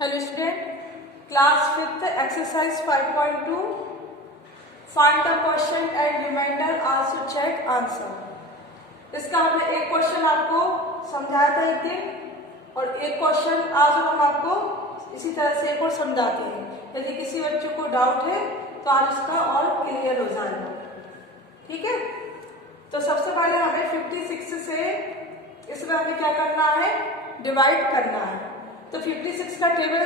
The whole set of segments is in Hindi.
Hello student, class 5th exercise 5.2 find the quotient and remainder also check answer. इसका हमने एक क्वेश्चन आपको समझाया था एक दिन और एक क्वेश्चन आज हम आपको इसी तरह से एक और समझाते हैं। यदि किसी बच्चे को डाउट है तो आज इसका और क्लियर हो जाएगा। ठीक है, तो सबसे पहले हमें 56 से इसमें हमें क्या करना है, डिवाइड करना है। तो 56 का टेबल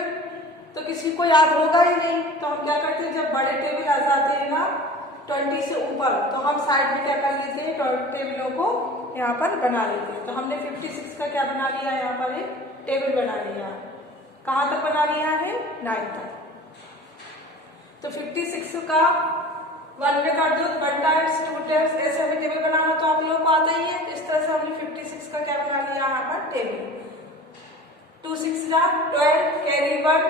तो किसी को याद होगा ही नहीं, तो हम क्या करते हैं, जब बड़े टेबल आ जाते हैं ना 20 से ऊपर, तो हम साइड में क्या कर लेते हैं, टेबलों को यहाँ पर बना लेते हैं। तो हमने 56 का क्या बना लिया, यहाँ पर एक टेबल बना लिया। कहाँ तक बना लिया है, 9 तक। तो 56 का 1 में कर दो, 1 टाइम्स 2 टाइम्स ऐसे हमें टेबल बनाना तो आप लोगों को आता ही है। इस तरह से हमने 56 का क्या बना लिया यहाँ पर टेबल। 2 6 का 12 कैरी 1,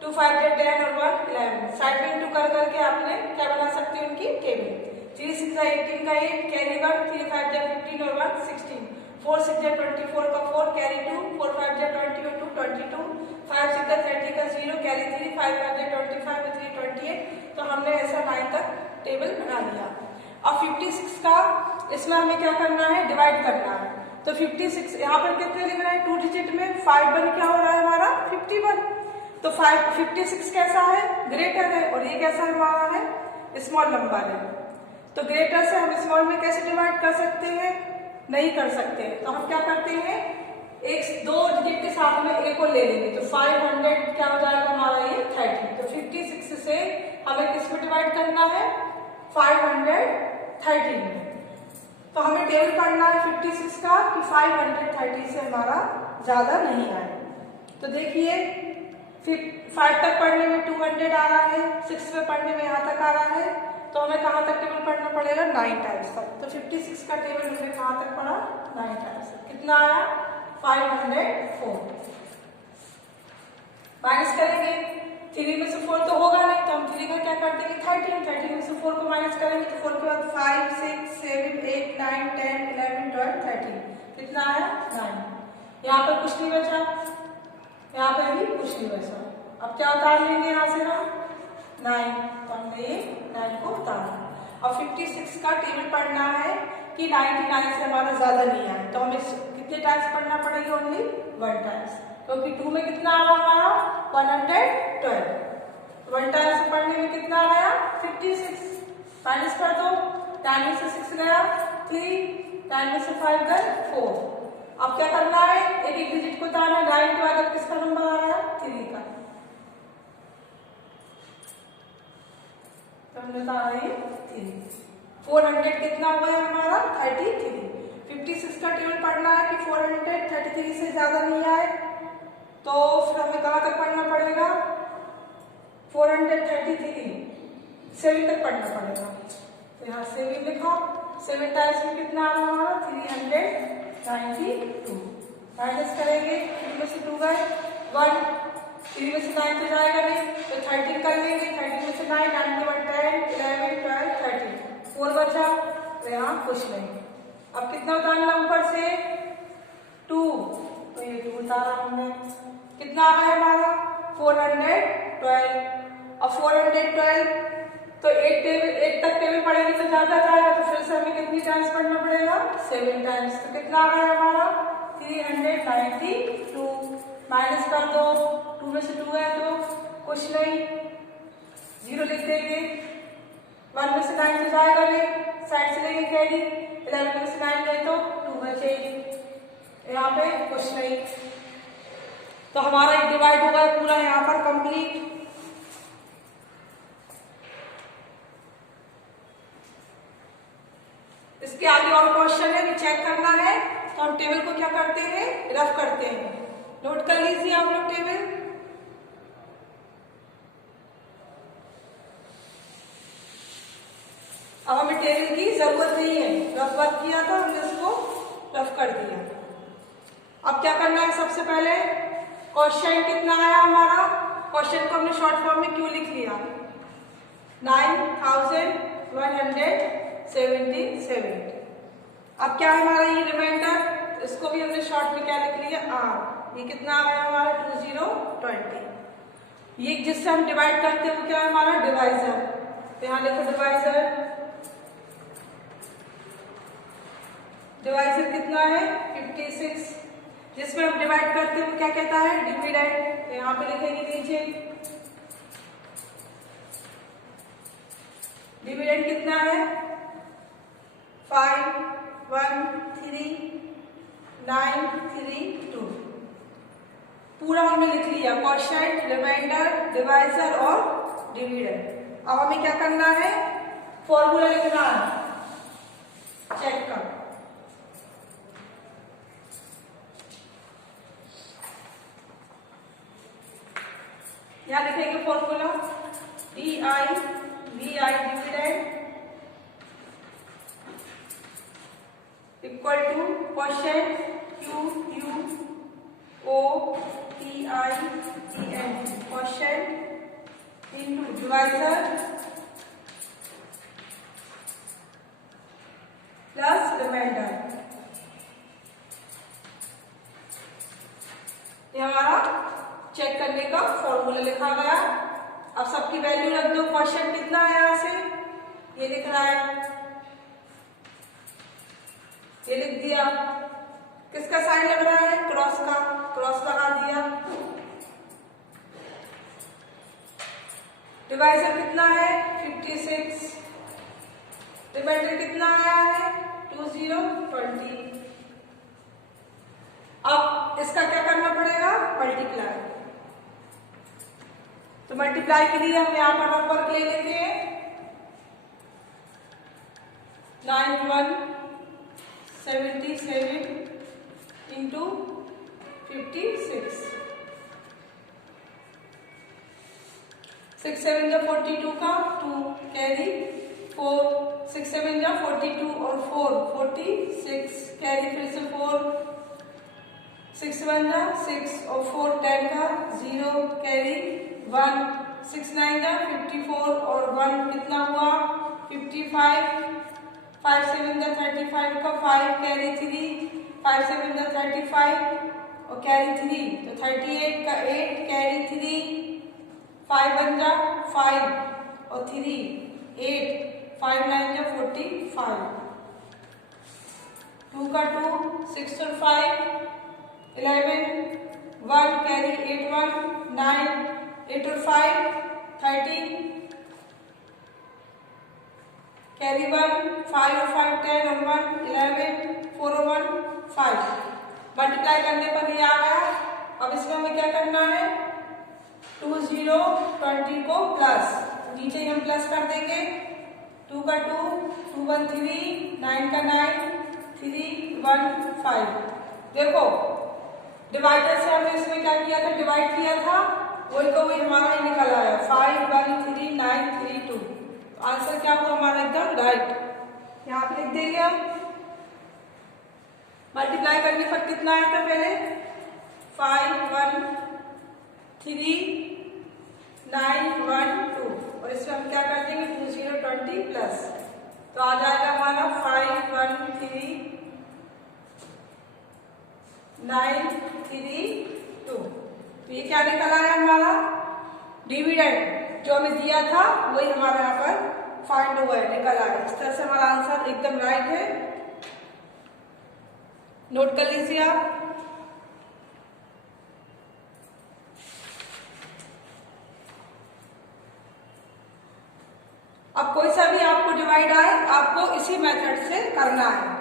2 5 10 और 1 11। साइड में इंटू कर करके आपने क्या बना सकते हैं उनकी टेबल। 3 6 का 18 का 8 कैरी 1, 3 5 15 और 1 16, 4 6 24 का 4 कैरी 2, 4 5 20 और 2 22, 5 6 का 30 का 0 कैरी 3, 5 5 25 और 3 28। तो हमने ऐसा 9 तक टेबल बना लिया। और 56 का इसमें हमें क्या करना है, डिवाइड करना है। तो 56 यहाँ पर कितने लिख रहा है, 2 डिजिट में 5 1 क्या हो रहा है हमारा 51। तो 56 कैसा है, ग्रेटर है, और ये कैसा हमारा है, स्मॉल नंबर है। तो ग्रेटर से हम स्मॉल में कैसे डिवाइड कर सकते हैं, नहीं कर सकते हैं। तो हम क्या करते हैं, एक 2 डिजिट के साथ में एक को ले लेंगे। तो 500 क्या हो जाएगा हमारा ये 30। तो 56 से हमें किस में डिवाइड करना है, 530 में। तो हमें टेबल पढ़ना है 56 का कि 530 से हमारा ज्यादा नहीं आए। तो देखिए 5 तक पढ़ने में 200 आ रहा है, 6 में पढ़ने में यहाँ तक आ रहा है। तो हमें कहाँ तक टेबल पढ़ना पड़ेगा, 9 टाइम्स तक। तो 56 का टेबल हमने कहाँ तक पढ़ा, 9 टाइम्स। कितना आया, 504। माइनस करेंगे, 3 में से 4 तो होगा नहीं, तो हम 3 का क्या कर देंगे 13 में से 4 को माइनस करेंगे तो 4 के बाद 5 6 7 8 9 10 11 12 13। कितना आया, 9। यहाँ पर कुछ नहीं बचा, यहाँ पर भी कुछ नहीं बचा। अब क्या उतार लेंगे यहाँ से हम, 9। तो हमने ये 9 को उतारा। और 56 का टेबल पढ़ना है कि 99 से हमारा ज्यादा नहीं आए। तो हमें कितने टाइम्स पढ़ना पड़ेगा, ओनली 1 टाइम्स। क्योंकि 2 में कितना आ रहा हमारा 112। 1 टाइम्स पढ़ने में कितना आ गया 56। माइनस कर दो, 9 में से 6 गया 3, 9 में से 5 गए 4। अब क्या करना है, एक एक डिजिट को उतारना है। 9 के बाद अब किसका नंबर आ गया, 3 का। तो हमने उतारा ये 3। 400 कितना हुआ है हमारा 33। 56 का टेबल पढ़ना है कि 433 से ज्यादा नहीं आए। तो फिर हमें कहाँ तक पढ़ना पड़ेगा, 433 7 तक पढ़ना पड़ेगा। तो यहाँ 7 लिखा, 7 टाइम्स में कितना आ रहा हमारा 392। माइनस करेंगे, 3 में से 2 गए 1, 3 में से 9 तो जाएगा नहीं, तो 13 कर लेंगे। 13 में से 9, 9 के बाद 10 11 12 13, 4 बचा, तो यहाँ कुछ नहीं। अब कितना उतारना ऊपर से 2, तो ये 2 उतारा हमने। कितना आ गया हमारा 412। और 412 तो एक तक टेबल पढ़ेंगे तो ज्यादा जाएगा, तो फिर से हमें कितनी टाइम्स पढ़ना पड़ेगा, 7 टाइम्स। तो कितना आ गया हमारा 392। माइनस कर दो, 2 में से 2 है तो कुछ नहीं, 0 लिख देंगे। 1 में से 9 तो जाएगा नहीं, साइड से लेंगे कैरी। 11 में से 9 गए तो 2 बचे, यहाँ पे कुछ नहीं। तो हमारा एक डिवाइड होगा पूरा यहाँ पर कंप्लीट। इसके आगे और क्वेश्चन है, चेक करना है। तो हम टेबल को क्या करते हैं, रफ करते हैं। नोट कर लीजिए आप लोग टेबल। अब हमें टेबल की जरूरत नहीं है, रफ वर्क किया था हमने, उसको रफ कर दिया। अब क्या करना है, सबसे पहले क्वेश्चन कितना आया हमारा, क्वेश्चन को हमने शॉर्ट फॉर्म में क्यों लिख लिया, 9177। अब क्या हमारा ये रिमाइंडर, इसको भी हमने शॉर्ट में क्या लिख लिया, आर। ये कितना आ गया हमारा 2020। ये जिससे हम डिवाइड करते हैं वो क्या है हमारा डिवाइजर। तो यहाँ देखो डिवाइजर, डिवाइजर कितना है 56। जिसमें हम डिवाइड करते हैं वो क्या कहता है डिविडेंड। तो यहाँ पे लिखेंगे नीचे डिविडेंड कितना है 51392। पूरा हमने लिख लिया क्वोशिएंट, रिमाइंडर, डिवाइजर और डिविडेंड। अब हमें क्या करना है फॉर्मूला लिखना है चेक का। यहाँ लिखेंगे formula DI VI dividend equal to quotient QUOTIENT quotient into divisor plus remainder. ये हमारा चेक करने का फॉर्मूला लिखा गया। अब सबकी वैल्यू रख दो। क्वोशिएंट कितना है यहाँ से ये लिख रहा है, ये लिख दिया। किसका साइन लग रहा है क्रॉस का, क्रॉस लगा दिया। डिवाइजर कितना है 56, रिमाइंडर कितना आया है 2020। अब इसका क्या करना पड़ेगा मल्टीप्लाई। तो मल्टीप्लाई के लिए हम यहाँ पर नंबर ले लेते हैं 9177 इंटू 56। 6 7 जा 42 का 2 कैरी 4, 6 7 जा 42 और 4 46 कैरी फिर से 4, 6 1 जा 6 और 4 10 का 0 कैरी 1, 6 9 जा 54 और 1 कितना हुआ 55, 5 7 जा 35 का 5 कैरी 3, 5 7 जा 35 और कैरी 3 तो 38 का 8 कैरी 3, 5 1 जा 5 और 3 8, 5 9 जा 45, 2 का 2 6 और 5 11, 1 कैरी 8 1 9, 8 और 5 13 कैरी 1, 5 और 5 10 और 1 11, 4 और 1 5। मल्टीप्लाई करने पर ये आ गया। अब इसमें हमें क्या करना है 2020 को प्लस, नीचे ही हम प्लस कर देंगे 2 का 2 2 1 3 9 का 9 3 1 5। देखो डिवाइडर से हमने इसमें क्या किया था डिवाइड किया था वही को वही हमारा ही निकल आया 51392। आंसर क्या हुआ हमारा एकदम राइट। यहाँ पे लिख देंगे हम। मल्टीप्लाई करने पर कितना आया था पहले 51392 और इसमें हम क्या कर देंगे 2020 प्लस तो आ जाएगा हमारा 51392। तो ये क्या निकल आया हमारा डिविडेंड जो हमें दिया था वही हमारे यहाँ पर फाइंड हुआ है निकल आया। इस तरह से हमारा आंसर एकदम राइट है। नोट कर लीजिए आप। अब कोई सा भी आपको डिवाइड आए आपको इसी मेथड से करना है।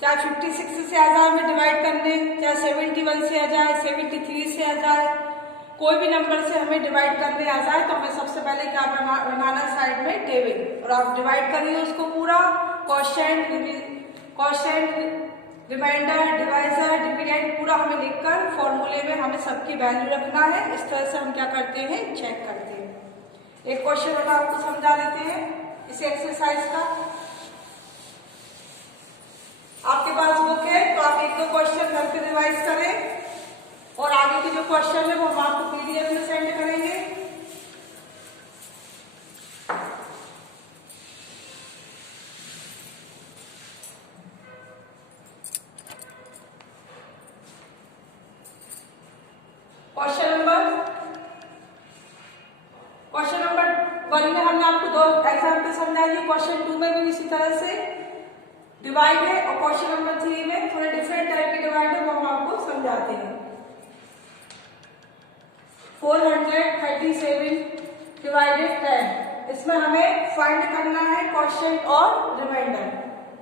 चाहे 56 से आ जाए हमें डिवाइड करने, चाहे 71 से आ जाए, 73 से आ जाए, कोई भी नंबर से हमें डिवाइड करने आ जाए तो हमें सबसे पहले क्या बनाना साइड में टेबल और आप डिवाइड करिए उसको पूरा क्वोशिएंट, रिमाइंडर, डिवाइजर, डिविडेंड पूरा हमें लिखकर फॉर्मूले में हमें सबकी वैल्यू रखना है। इस तरह से हम क्या करते हैं चेक करते हैं। एक क्वेश्चन बता आपको समझा देते हैं इस एक्सरसाइज का। आपके पास बुक है तो आप एक दो क्वेश्चन घर पे रिवाइज करें और आगे के जो क्वेश्चन है वो हम आपको PDF में सेंड करेंगे। डिवाइड है और क्वेश्चन नंबर 3 में थोड़े डिफरेंट टाइप के डिवाइड है वो हम आपको समझाते हैं। 437 डिवाइडेड 10, इसमें हमें फाइंड करना है क्वोशिएंट और रिमाइंडर,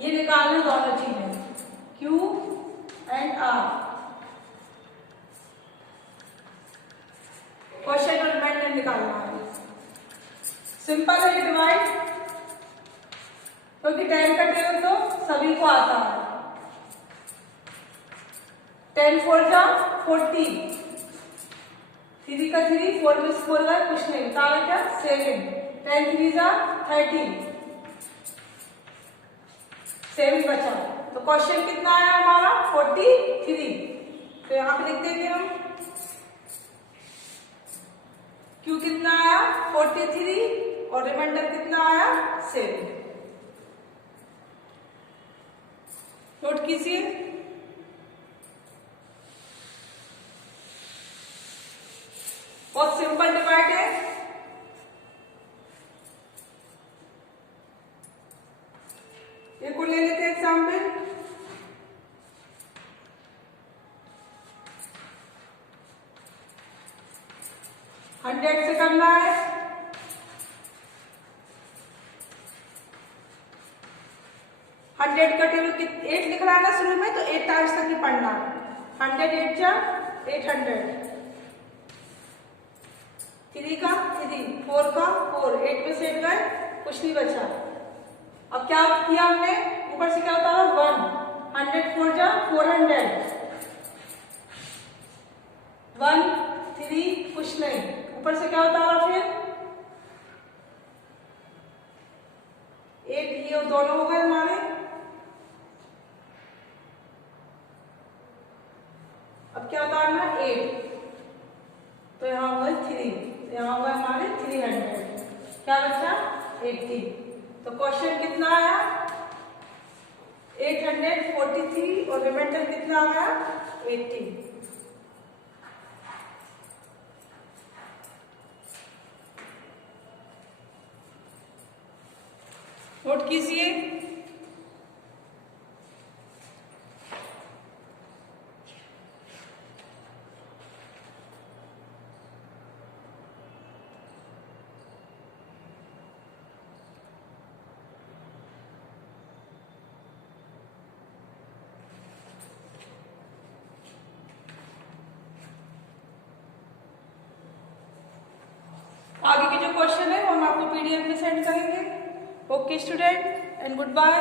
ये निकालना दोनों चीजें Q एंड R, क्वोशिएंट और रिमाइंडर निकालना है। सिंपल है डिवाइड, क्योंकि 10 का टेबल तो सभी को आता है। 10 4 जा 40, 3 का 3, 4 में 4 का कुछ नहीं, बता क्या 7, 10 3 जा 30, 7 बचा। तो क्वेश्चन कितना आया हमारा 43, तो यहाँ पे लिख देंगे हम Q कितना आया 43 और रिमाइंडर कितना आया 7। नोट कीजिए। बहुत सिंपल डिवाइड है, ये को ले लेते हैं एग्जाम्पल। हंड्रेड से करना है, हंड्रेड का टेबल 8 लिख रहा है ना शुरू में, तो 8 टाइम्स तक ही पढ़ना है। 100 8 जा 800, 3 का 3, 4 का 4, 8 में से 8 गए, कुछ नहीं बचा। अब क्या किया हमने, ऊपर से क्या होता है 1, 100 4 जा 400, 1 3 कुछ नहीं, ऊपर से क्या होता है फिर 8, ये दोनों हो गए हमारे। अब क्या उतारना 8, तो यहाँ होगा 3, यहाँ होगा हमारे 300, क्या बचा 80। तो क्वेश्चन कितना आया 843 और रिमाइंडर कितना आया 80। नोट कीजिए। आगे के जो क्वेश्चन है वो हम आपको PDF में सेंड करेंगे। Okay student and good bye.